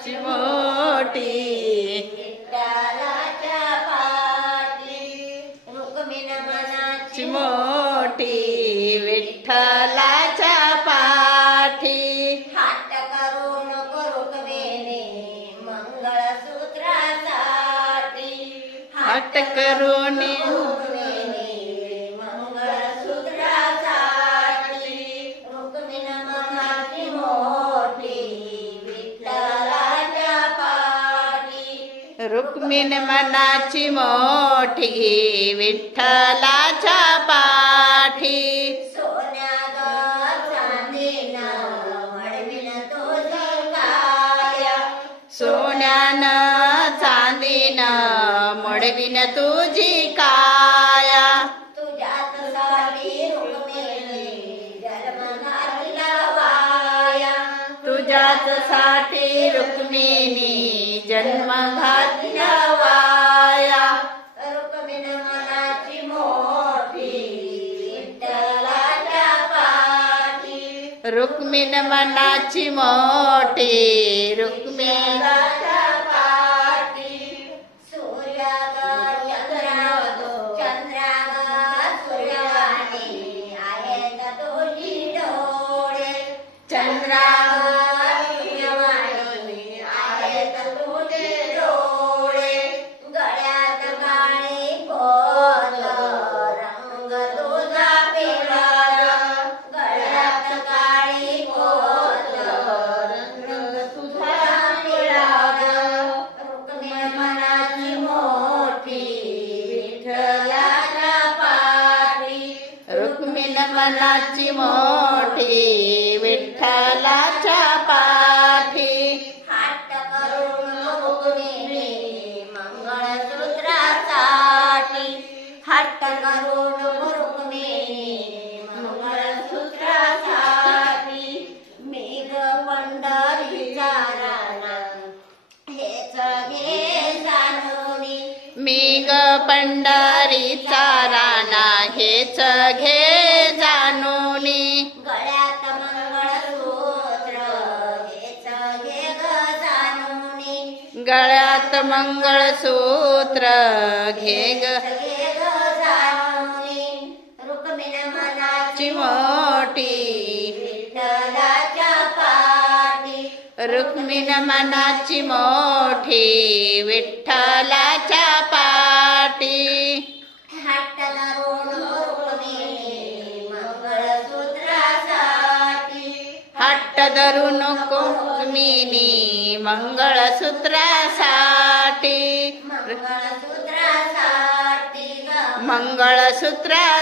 मनाची मोठी. विठ्ठलाच्या पाठी. रुक्मिण मनाची ची मोठी. विठ्ठलाच्या पाठी. हात करू नको रुक्मिणी. मंगळसूत्रासाठी. हट करून रुक्मिण मनाची मोठी विठ्ठलाच्या पाठी. सोन्यागर चांदीनं मडविन तुझी काया सोन्यानं चांदीनं मोडविन तुझी काया तुझ्यात साठी रुक्मिणी जन्म घातला वाया तुझ्याच साठी रुक्मिणी जन्म घातला वाया रुक्मिण मनाची मोठी विठ्ठलाच्या पाठी। रुक्मिण मनाची मोठी रुक्मिण। मनाची मोठी विठ्ठलाच्या पाठी. हात करून रुक्मिणी मंगळसूत्रासाठी. हात करून मंगळसूत्रासाठी. मी ग पंढरीचा गळ्यात मंगळसूत्र घे ग मोठी रुक्मिण मनाची मोठी विठ्ठलाच्या पाठी हट्ट धरू नको रुक्मिणी मंगळसूत्रासाठी. मंगळसूत्रासाठी